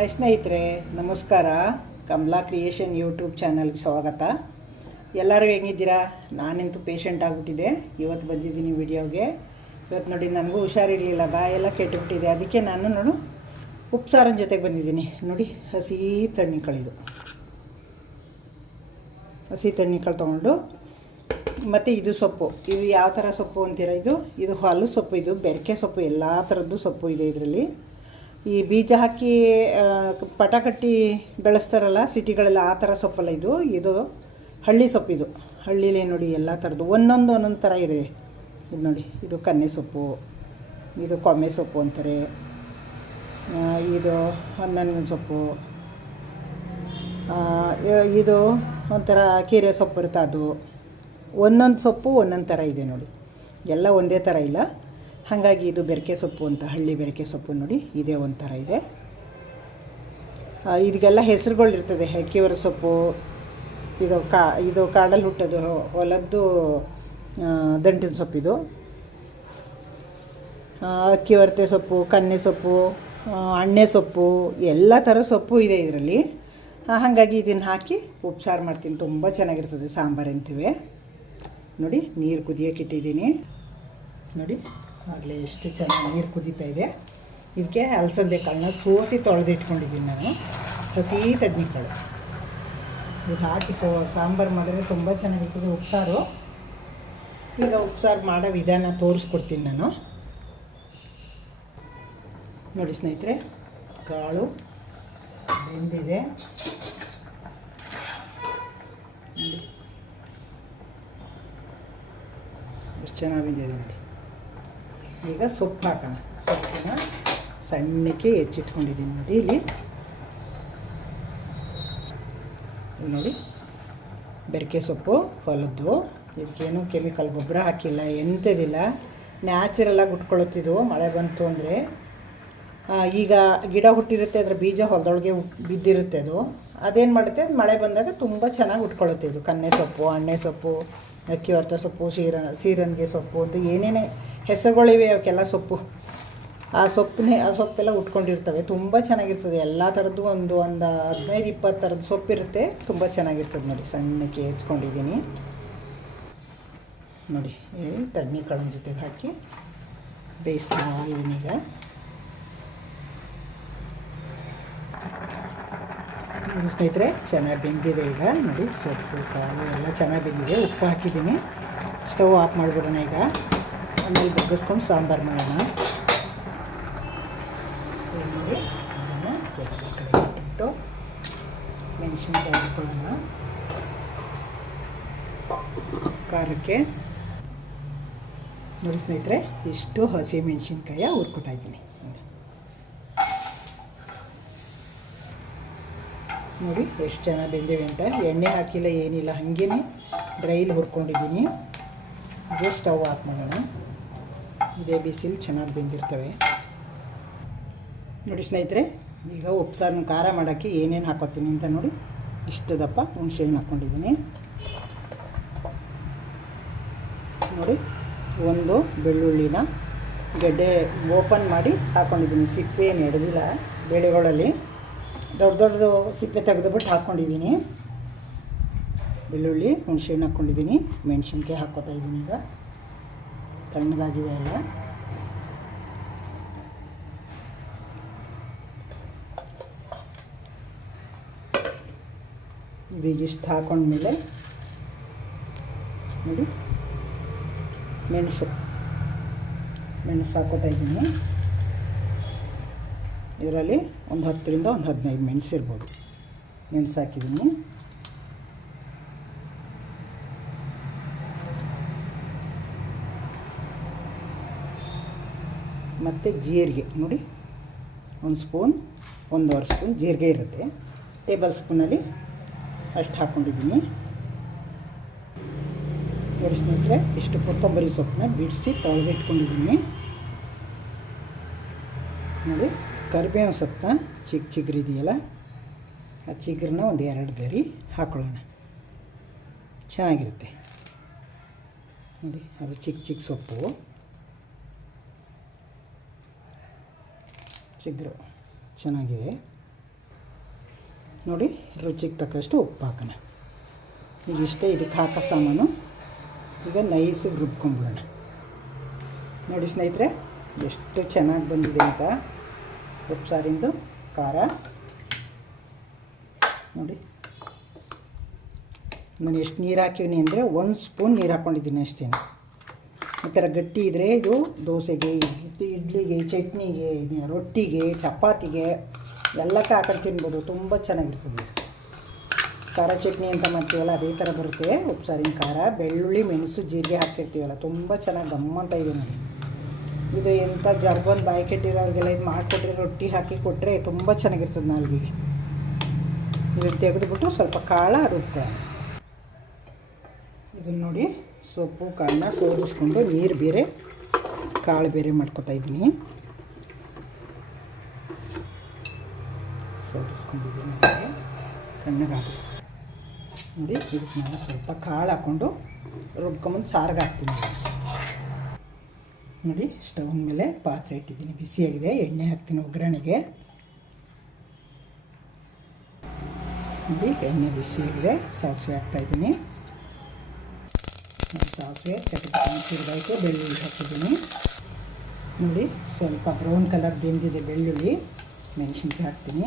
Hi ಸ್ನೇಹಿತರೆ, ನಮಸ್ಕಾರ. Kamala creation YouTube ಚಾನಲ್ಗೆ ಸ್ವಾಗತ. ಎಲ್ಲರೂ ಹೆಂಗಿದ್ದೀರಾ? ನಾನಂತೂ ಪೇಷಂಟ್ ಆಗಿಬಿಟ್ಟಿದೆ. ಇವತ್ತು ಬಂದಿದ್ದೀನಿ ವಿಡಿಯೋಗೆ. ಇವತ್ತು ನೋಡಿ, ನನಗೂ ಹುಷಾರಿರಲಿಲ್ಲ, ಬಾಯೆಲ್ಲ ಕೆಟ್ಟುಬಿಟ್ಟಿದೆ. ಅದಕ್ಕೆ ನಾನು ಉಪ್ಸಾರನ ಜೊತೆಗೆ ಬಂದಿದ್ದೀನಿ. ನೋಡಿ, ಹಸಿ ತಣ್ಣಿಕಾಳಿದು ಹಸಿ ತಣ್ಣಿಕಾಳು ತೊಗೊಂಡು, ಮತ್ತು ಇದು ಸೊಪ್ಪು. ಇದು ಯಾವ ಥರ ಸೊಪ್ಪು ಅಂತೀರ? ಇದು ಹೊಲ ಸೊಪ್ಪು, ಇದು ಬೆರಕೆ ಸೊಪ್ಪು. ಎಲ್ಲ ಥರದ್ದು ಸೊಪ್ಪು ಇದೆ ಇದರಲ್ಲಿ. ಈ ಬೀಜ ಹಾಕಿ ಪಟ ಕಟ್ಟಿ ಬೆಳೆಸ್ತಾರಲ್ಲ ಸಿಟಿಗಳೆಲ್ಲ, ಆ ಥರ ಸೊಪ್ಪಲ್ಲ ಇದು ಹಳ್ಳಿ ಸೊಪ್ಪು. ಇದು ಹಳ್ಳಿಲೇ ನೋಡಿ ಎಲ್ಲ ಥರದ್ದು ಒಂದೊಂದು ಥರ ಇದೆ. ಇದು ನೋಡಿ, ಇದು ಕನ್ನೆ ಸೊಪ್ಪು, ಇದು ಕೊಮ್ಮೆ ಸೊಪ್ಪು ಅಂತಾರೆ, ಇದು ಹೊನ್ನನ ಸೊಪ್ಪು, ಇದು ಒಂಥರ ಕೀರೆ ಸೊಪ್ಪು ಇರುತ್ತೆ. ಅದು ಒಂದೊಂದು ಸೊಪ್ಪು ಒಂದೊಂದು ಥರ ಇದೆ ನೋಡಿ, ಎಲ್ಲ ಒಂದೇ ಥರ ಇಲ್ಲ. ಹಾಗಾಗಿ ಇದು ಬೆರಕೆ ಸೊಪ್ಪು ಅಂತ, ಹಳ್ಳಿ ಬೆರಕೆ ಸೊಪ್ಪು ನೋಡಿ, ಇದೇ ಒಂಥರ ಇದೆ. ಇದಕ್ಕೆಲ್ಲ ಹೆಸರುಗಳಿರ್ತದೆ. ಅಕ್ಕಿವರ ಸೊಪ್ಪು, ಇದು ಕಾಡಲ್ಲಿ ಹುಟ್ಟೋದು ಹೊಲದ್ದು ದಂಟಿನ ಸೊಪ್ಪಿದು. ಅಕ್ಕಿವರ್ತೆ ಸೊಪ್ಪು, ಕನ್ನೆ ಸೊಪ್ಪು, ಅಣ್ಣೆ ಸೊಪ್ಪು, ಎಲ್ಲ ಥರ ಸೊಪ್ಪು ಇದೆ ಇದರಲ್ಲಿ. ಹಾಗಾಗಿ ಇದನ್ನು ಹಾಕಿ ಉಪ್ಸಾರು ಮಾಡ್ತೀನಿ, ತುಂಬ ಚೆನ್ನಾಗಿರ್ತದೆ. ಸಾಂಬಾರು ಅಂತೀವಿ ನೋಡಿ. ನೀರು ಕುದಿಯೋಕೆ ಇಟ್ಟಿದ್ದೀನಿ ನೋಡಿ, ಆಗಲೇ ಎಷ್ಟು ಚೆನ್ನಾಗಿ ನೀರು ಕುದೀತಾ ಇದೆ. ಇದಕ್ಕೆ ಅಲಸಂದೆ ಕಾಳನ್ನ ಸೋಸಿ ತೊಳೆದಿಟ್ಕೊಂಡಿದ್ದೀನಿ ನಾನು, ಹಸಿ ತಡ್ನಿಕಾಳು. ಇದು ಹಾಕಿ ಸಾಂಬಾರು ಮಾಡಿದ್ರೆ ತುಂಬ ಚೆನ್ನಾಗಿರ್ತದೆ ಉಪ್ಸಾರು. ಈಗ ಉಪ್ಸಾರು ಮಾಡೋ ವಿಧಾನ ತೋರಿಸ್ಕೊಡ್ತೀನಿ ನಾನು. ನೋಡಿ ಸ್ನೇಹಿತರೆ, ಕಾಳು ಬೆಂದಿದೆ. ಎಷ್ಟು ಚೆನ್ನಾಗಿ ಬೆಂದಿದೆ ನೋಡಿ. ಈಗ ಸೊಪ್ಪು ಹಾಕೋಣ. ಸೊಪ್ಪನ್ನ ಸಣ್ಣಕ್ಕೆ ಹೆಚ್ಚಿಟ್ಕೊಂಡಿದ್ದೀನಿ ನೋಡಿ. ಇಲ್ಲಿ ನೋಡಿ, ಬೆರಕೆ ಸೊಪ್ಪು ಹೊಲದ್ದು. ಇದಕ್ಕೇನು ಕೆಮಿಕಲ್ ಗೊಬ್ಬರ ಹಾಕಿಲ್ಲ, ಎಂಥದಿಲ್ಲ, ನ್ಯಾಚುರಲಾಗಿ ಉಟ್ಕೊಳ್ಳುತ್ತಿದ್ದು. ಮಳೆ ಬಂತು ಅಂದರೆ ಈಗ ಗಿಡ ಹುಟ್ಟಿರುತ್ತೆ, ಅದರ ಬೀಜ ಹೊಲದೊಳಗೆ ಬಿದ್ದಿರುತ್ತೆ. ಅದೇನು ಮಾಡುತ್ತೆ, ಮಳೆ ಬಂದಾಗ ತುಂಬ ಚೆನ್ನಾಗಿ ಉಟ್ಕೊಳ್ಳುತ್ತೆ. ಇದು ಕನ್ನೆ ಸೊಪ್ಪು, ಅಣ್ಣೆ ಸೊಪ್ಪು, ಅಕ್ಕಿವರ್ತ ಸೊಪ್ಪು, ಸೀರನ್ಗೆ ಸೊಪ್ಪು ಅಂತ ಏನೇನೇ ಹೆಸರುಗಳಿವೆ ಅವಕ್ಕೆಲ್ಲ ಸೊಪ್ಪು. ಆ ಸೊಪ್ಪೆಲ್ಲ ಉಟ್ಕೊಂಡಿರ್ತವೆ. ತುಂಬ ಚೆನ್ನಾಗಿರ್ತದೆ. ಎಲ್ಲ ಥರದ್ದು ಒಂದು 15-20 ಥರದ್ದು ಸೊಪ್ಪಿರುತ್ತೆ. ತುಂಬ ಚೆನ್ನಾಗಿರ್ತದೆ ನೋಡಿ. ಸಣ್ಣಕ್ಕೆ ಹೆಚ್ಕೊಂಡಿದ್ದೀನಿ ನೋಡಿ. ತಡ್ನಿಕಾಳಿನ ಜೊತೆಗೆ ಹಾಕಿ ಬೇಯಿಸ್ತಾ ಇದ್ದೀನಿ. ಈಗ ನೋಡಿ ಸ್ನೇಹಿತರೆ, ಚೆನ್ನಾಗಿ ಬೆಂದಿದೆ. ಈಗ ನೋಡಿ, ಸೊಪ್ಪು ಕಾಳು ಎಲ್ಲ ಚೆನ್ನಾಗಿ ಬೆಂದಿದೆ. ಉಪ್ಪು ಹಾಕಿದ್ದೀನಿ. ಸ್ಟವ್ ಆಫ್ ಮಾಡಿಬಿಡೋಣ. ಈಗ ಆಮೇಲೆ ಬಗ್ಗಿಸ್ಕೊಂಡು ಸಾಂಬಾರು ಮಾಡೋಣ ನೋಡಿ. ಅದನ್ನು ಕಡೆ ಇಟ್ಟು ಮೆಣಸಿನ್ಕಾಯಿ ಹಾಕೊಳ್ಳೋಣ ಖಾರಕ್ಕೆ. ನೋಡಿ ಸ್ನೇಹಿತರೆ, ಇಷ್ಟು ಹಸಿ ಮೆಣಸಿನ್ಕಾಯಿ ಹುರ್ಕೋತಾ ಇದ್ದೀನಿ ನೋಡಿ. ಎಷ್ಟು ಚೆನ್ನಾಗಿ ಬೆಂದಿವೆ ಅಂತ. ಎಣ್ಣೆ ಹಾಕಿಲ್ಲ, ಏನಿಲ್ಲ, ಹಾಗೇ ಡ್ರೈಲಿ ಹುರ್ಕೊಂಡಿದ್ದೀನಿ. ಇದು ಸ್ಟವ್ ಆಫ್ ಮಾಡೋಣ. ಇದೇ ಬಿಸಿಲು ಚೆನ್ನಾಗಿ ಬೆಂದಿರ್ತವೆ ನೋಡಿ ಸ್ನೇಹಿತರೆ. ಈಗ ಉಪ್ಸಾರನ್ನ ಖಾರ ಮಾಡೋಕ್ಕೆ ಏನೇನು ಹಾಕೋತೀನಿ ಅಂತ ನೋಡಿ. ಇಷ್ಟು ದಪ್ಪ ಹುಣಸೆಹಣ್ಣು ಹಾಕ್ಕೊಂಡಿದ್ದೀನಿ ನೋಡಿ. ಒಂದು ಬೆಳ್ಳುಳ್ಳಿನ ಗೆಡ್ಡೆ ಓಪನ್ ಮಾಡಿ ಹಾಕ್ಕೊಂಡಿದ್ದೀನಿ. ಸಿಪ್ಪೆ ಏನು ಹಿಡ್ದಿಲ್ಲ. ಬೇಳೆಗಳಲ್ಲಿ ದೊಡ್ಡ ಸಿಪ್ಪೆ ತೆಗೆದುಬಿಟ್ಟು ಹಾಕ್ಕೊಂಡಿದ್ದೀನಿ. ಬೆಳ್ಳುಳ್ಳಿ, ಹುಣಸೆಹಣ್ಣು ಹಾಕ್ಕೊಂಡಿದ್ದೀನಿ. ಮೆಣಸಿನ್ಕಾಯಿ ಹಾಕ್ಕೊತಾ ಇದ್ದೀನಿ. ಈಗ ತಣ್ಣಗಾಗಿವೆ ಎಲ್ಲ. ಈಗ ಇಷ್ಟು ಹಾಕೊಂಡ್ಮೇಲೆ ನೋಡಿ, ಮೆಣಸು ಹಾಕ್ಕೊತಾ ಇದ್ದೀನಿ. ಇದರಲ್ಲಿ ಒಂದು 10ರಿಂದ 15 ಮೆಣಸು ಇರ್ಬೋದು. ಮೆಣಸು ಹಾಕಿದ್ದೀನಿ. ಮತ್ತು ಜೀರಿಗೆ ನೋಡಿ, 1 ಸ್ಪೂನ್, 1.5 ಸ್ಪೂನ್ ಜೀರಿಗೆ ಇರುತ್ತೆ. ಟೇಬಲ್ ಸ್ಪೂನಲ್ಲಿ ಅಷ್ಟು ಹಾಕ್ಕೊಂಡಿದ್ದೀನಿ ನೋಡಿ ಸ್ನೇಹಿತರೆ. ಇಷ್ಟು ಕೊತ್ತಂಬರಿ ಸೊಪ್ಪನ್ನ ಬಿಡಿಸಿ ತೊಳೆದಿಟ್ಕೊಂಡಿದ್ದೀನಿ ನೋಡಿ. ಕರಿಬೇವಿನ ಸೊಪ್ಪನ್ನ ಚಿಗುರಿದೆಯಲ್ಲ, ಆ ಚಿಗುರನ್ನ ಒಂದು 2 ಗರಿ ಹಾಕ್ಕೊಳ್ಳೋಣ. ಚೆನ್ನಾಗಿರುತ್ತೆ ನೋಡಿ. ಅದು ಚಿಕ್ಕ ಸೊಪ್ಪು. ಚಿಗುರು ಚೆನ್ನಾಗಿದೆ. ನೋಡಿ ರುಚಿಗೆ ತಕ್ಕಷ್ಟು ಉಪ್ಪು ಹಾಕೋಣ. ಈಗ ಇಷ್ಟೇ ಇದಕ್ಕೆ ಹಾಕೋ ಸಾಮಾನು. ಈಗ ನೈಸಿಗೆ ರುಬ್ಕೊಂಬಿಡೋಣ. ನೋಡಿ ಸ್ನೇಹಿತರೆ ಎಷ್ಟು ಚೆನ್ನಾಗಿ ಬಂದಿದೆ ಅಂತ ಉಪ್ಸಾರಿಂದು ಖಾರ. ನೋಡಿ ನಾನು ಎಷ್ಟು ನೀರು ಹಾಕಿವ್ನಿ ಅಂದರೆ 1 ಸ್ಪೂನ್ ನೀರು ಹಾಕ್ಕೊಂಡಿದ್ದೀನಿ ಅಷ್ಟೇ. ಈ ಥರ ಗಟ್ಟಿ ಇದ್ದರೆ ಇದು ದೋಸೆಗೆ, ಇಡ್ಲಿಗೆ, ಚಟ್ನಿಗೆ, ರೊಟ್ಟಿಗೆ, ಚಪಾತಿಗೆ ಎಲ್ಲಕ್ಕೆ ಹಾಕೊಂಡು ತಿನ್ಬೋದು. ತುಂಬ ಚೆನ್ನಾಗಿರ್ತದೆ. ಖಾರ ಚಟ್ನಿ ಅಂತ ಮಾಡ್ತೀವಲ್ಲ ಅದೇ ಥರ ಬರುತ್ತೆ ಉಪ್ಸಾರಿನ ಖಾರ. ಬೆಳ್ಳುಳ್ಳಿ, ಮೆಣಸು, ಜೀರಿಗೆ ಹಾಕಿರ್ತೀವಲ್ಲ ತುಂಬ ಚೆನ್ನಾಗಿ ಗಮ್ಮಂತ ಇದೆ ನೋಡಿ. ಇದು ಎಂಥ ಜರ್ಬನ್ ಬಾಯಿ ಕೆಟ್ಟಿರೋರಿಗೆಲ್ಲ ಇದು ಮಾಡಿಕೊಟ್ರೆ, ರೊಟ್ಟಿ ಹಾಕಿ ಕೊಟ್ಟರೆ ತುಂಬ ಚೆನ್ನಾಗಿರ್ತದೆ ನಾಲ್ಗಿಗೆ. ಇದನ್ನು ತೆಗೆದುಬಿಟ್ಟು ಸ್ವಲ್ಪ ಕಾಳ ರುಬ್ಕೊಳ್ಳೋಣ. ಇದನ್ನು ನೋಡಿ ಸೊಪ್ಪು ಕಾಳನ್ನ ಸೋದಿಸ್ಕೊಂಡು ನೀರು ಬೇರೆ ಕಾಳು ಬೇರೆ ಮಾಡ್ಕೊತಾ ಇದ್ದೀನಿ. ಸೋದಿಸ್ಕೊಂಡಿದ್ದೀನಿ ತಣ್ಣಗಾಗಿ. ನೋಡಿ ಇದಕ್ಕೆ ನಾನು ಸ್ವಲ್ಪ ಕಾಳು ಹಾಕ್ಕೊಂಡು ರುಬ್ಕೊಂಬಂದು ಸಾರಿಗೆ ಹಾಕ್ತೀನಿ. ನೋಡಿ ಸ್ಟವ್ ಮೇಲೆ ಪಾತ್ರೆ ಇಟ್ಟಿದ್ದೀನಿ, ಬಿಸಿಯಾಗಿದೆ. ಎಣ್ಣೆ ಹಾಕ್ತೀನಿ ಒಗ್ಗರಣೆಗೆ. ನೋಡಿ ಎಣ್ಣೆ ಬಿಸಿಯಾಗಿದೆ. ಸಾಸಿವೆ ಹಾಕ್ತಾಯಿದ್ದೀನಿ. ಸಾಸಿವೆ ತಿರುಗಾಯಿತು. ಬೆಳ್ಳುಳ್ಳಿ ಹಾಕಿದ್ದೀನಿ. ನೋಡಿ ಸ್ವಲ್ಪ ಬ್ರೌನ್ ಕಲರ್ ಬೆಂದಿದೆ ಬೆಳ್ಳುಳ್ಳಿ. ಮೆಣಸಿನ್ಕಾಯಿ ಹಾಕ್ತೀನಿ.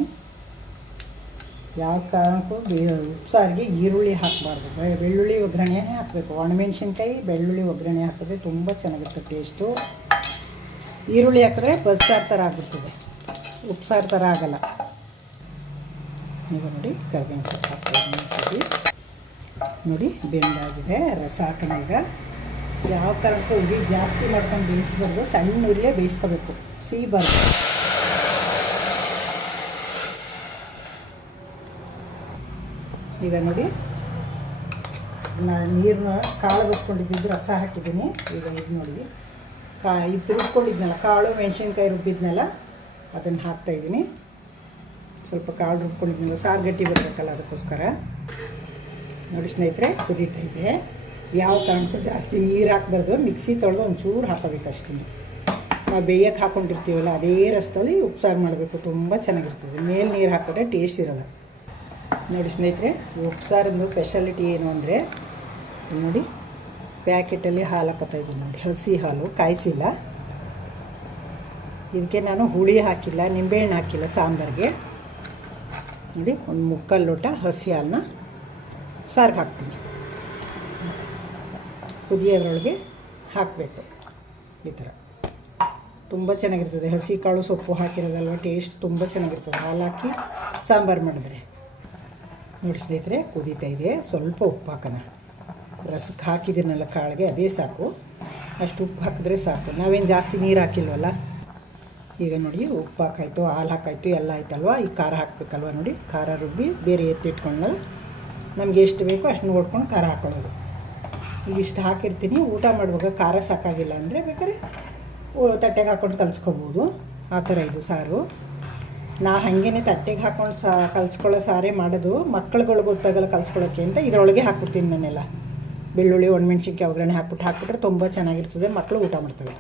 ಯಾವ ಕಾರಣಕ್ಕೂ ಉಪ್ಸಾರಿಗೆ ಈರುಳ್ಳಿ ಹಾಕಬಾರ್ದು, ಬೆಳ್ಳುಳ್ಳಿ ಒಗ್ಗರಣೆ ಹಾಕಬೇಕು. ಒಣಮೆಣ್ಸಿನ್ಕಾಯಿ ಬೆಳ್ಳುಳ್ಳಿ ಒಗ್ಗರಣೆ ಹಾಕಿದ್ರೆ ತುಂಬ ಚೆನ್ನಾಗಿರ್ತದೆ ಟೇಸ್ಟು. ಈರುಳ್ಳಿ ಹಾಕಿದ್ರೆ ಬಸ್ಸಾರು ಥರ ಆಗುತ್ತದೆ, ಉಪ್ಸಾರು ಥರ ಆಗಲ್ಲ. ಈಗ ನೋಡಿ ಕರಿಬೇವಿನ ಸೊಪ್ಪು ಹಾಕ್ತೀನಿ. ನೋಡಿ ಬೆಂದಾಗಿದೆ. ರಸ ಹಾಕೋಣ. ಈಗ ಯಾವ ಕಾರಣಕ್ಕೂ ಉರಿ ಜಾಸ್ತಿ ಮಾಡ್ಕೊಂಡು ಬೇಯಿಸ್ಬಾರ್ದು, ಸಣ್ಣ ಉರಿಯೇ ಬೇಯಿಸ್ಕೋಬೇಕು, ಸಿಹಿಬಾರ್ದು. ಈಗ ನೋಡಿ ನಾನು ನೀರನ್ನ ಕಾಳು ಬಸ್ಕೊಂಡಿದ್ದು ರಸ ಹಾಕಿದ್ದೀನಿ. ಈಗ ಇದು ನೋಡಿ ಇದು ರುಬ್ಕೊಂಡಿದ್ನಲ್ಲ ಕಾಳು, ಮೆಣಸಿನ್ಕಾಯಿ ರುಬ್ಬಿದ್ನಲ್ಲ ಅದನ್ನು ಹಾಕ್ತಾಯಿದ್ದೀನಿ. ಸ್ವಲ್ಪ ಕಾಳು ರುಬ್ಕೊಂಡಿದ್ನಲ್ಲ, ಸಾರು ಗಟ್ಟಿ ಬರಬೇಕಲ್ಲ ಅದಕ್ಕೋಸ್ಕರ. ನೋಡಿ ಸ್ನೇಹಿತರೆ ಕುದೀತಾ ಇದೆ. ಯಾವ ಕಾರಣಕ್ಕೂ ಜಾಸ್ತಿ ನೀರು ಹಾಕಬಾರ್ದು, ಮಿಕ್ಸಿ ತೊಳೆದು ಒಂಚೂರು ಹಾಕೋಬೇಕು ಅಷ್ಟೇ. ನಾವು ಬೇಯಕ್ಕೆ ಹಾಕ್ಕೊಂಡಿರ್ತೀವಲ್ಲ ಅದೇ ರಸದಲ್ಲಿ ಉಪ್ಸಾರು ಮಾಡಬೇಕು, ತುಂಬ ಚೆನ್ನಾಗಿರ್ತದೆ. ಮೇಲೆ ನೀರು ಹಾಕಿದ್ರೆ ಟೇಸ್ಟ್ ಇರೋಲ್ಲ. ನೋಡಿ ಸ್ನೇಹಿತರೆ ಉಪ್ಸಾರಿಂದು ಸ್ಪೆಷಾಲಿಟಿ ಏನು ಅಂದರೆ ನೋಡಿ ಪ್ಯಾಕೆಟಲ್ಲಿ ಹಾಲು ಹಾಕೋತಾ ಇದ್ದೀನಿ. ನೋಡಿ ಹಸಿ ಹಾಲು, ಕಾಯಿಸಿಲ್ಲ. ಇದಕ್ಕೆ ನಾನು ಹುಳಿ ಹಾಕಿಲ್ಲ, ನಿಂಬೆಹಣ್ಣು ಹಾಕಿಲ್ಲ ಸಾಂಬಾರಿಗೆ. ನೋಡಿ ಒಂದು 3/4 ಲೋಟ ಹಸಿ ಹಾಲನ್ನ ಸಾರಿಗೆ ಹಾಕ್ತೀನಿ. ಕುದಿಯೋದ್ರೊಳಗೆ ಹಾಕಬೇಕು. ಈ ಥರ ತುಂಬ ಚೆನ್ನಾಗಿರ್ತದೆ. ಹಸಿ ಕಾಳು ಸೊಪ್ಪು ಹಾಕಿರೋದಲ್ವ, ಟೇಸ್ಟ್ ತುಂಬ ಚೆನ್ನಾಗಿರ್ತದೆ ಹಾಲು ಹಾಕಿ ಸಾಂಬಾರು ಮಾಡಿದ್ರೆ. ನೋಡಿ ಸ್ನೇಹಿತರೆ ಕುದೀತಾ ಇದೆ. ಸ್ವಲ್ಪ ಉಪ್ಪು ಹಾಕೋಣ. ರಸಕ್ಕೆ ಹಾಕಿದ್ದೀನಲ್ಲ ಕಾಳಿಗೆ ಅದೇ ಸಾಕು, ಅಷ್ಟು ಉಪ್ಪು ಹಾಕಿದ್ರೆ ಸಾಕು. ನಾವೇನು ಜಾಸ್ತಿ ನೀರು ಹಾಕಿಲ್ವಲ್ಲ. ಈಗ ನೋಡಿ ಉಪ್ಪು ಹಾಕಾಯ್ತು, ಹಾಲು ಹಾಕಾಯ್ತು, ಎಲ್ಲ ಆಯ್ತಲ್ವ. ಈ ಖಾರ ಹಾಕಬೇಕಲ್ವ. ನೋಡಿ ಖಾರ ರುಬ್ಬಿ ಬೇರೆ ಎತ್ತಿಟ್ಕೊಂಡಲ್ಲ, ನಮಗೆ ಎಷ್ಟು ಬೇಕೋ ಅಷ್ಟು ನೋಡ್ಕೊಂಡು ಖಾರ ಹಾಕೊಳ್ಳೋದು. ಈಗ ಇಷ್ಟು ಹಾಕಿರ್ತೀನಿ. ಊಟ ಮಾಡುವಾಗ ಖಾರ ಸಾಕಾಗಿಲ್ಲ ಅಂದರೆ ಬೇಕಾದ್ರೆ ತಟ್ಟೆಗೆ ಹಾಕ್ಕೊಂಡು ಕಲಿಸ್ಕೋಬೋದು. ಆ ಥರ ಇದು ಸಾರು. ನಾ ಹಾಗೇ ತಟ್ಟೆಗೆ ಹಾಕ್ಕೊಂಡು ಕಲಿಸ್ಕೊಳ್ಳೋ ಸಾರೇ ಮಾಡೋದು. ಮಕ್ಕಳುಗಳು ಗೊತ್ತಾಗಲ್ಲ ಕಲಿಸ್ಕೊಳ್ಳೋಕ್ಕೆ ಅಂತ ಇದರೊಳಗೆ ಹಾಕ್ಬಿಡ್ತೀನಿ ನಾನೆಲ್ಲ. ಬೆಳ್ಳುಳ್ಳಿ, ಒಣಮೆಣ್ಸಿನ್ಕಾಯಿ ಒಗ್ಗರಣೆ ಹಾಕ್ಬಿಟ್ರೆ ತುಂಬ ಚೆನ್ನಾಗಿರ್ತದೆ. ಮಕ್ಕಳು ಊಟ ಮಾಡ್ತವೆ.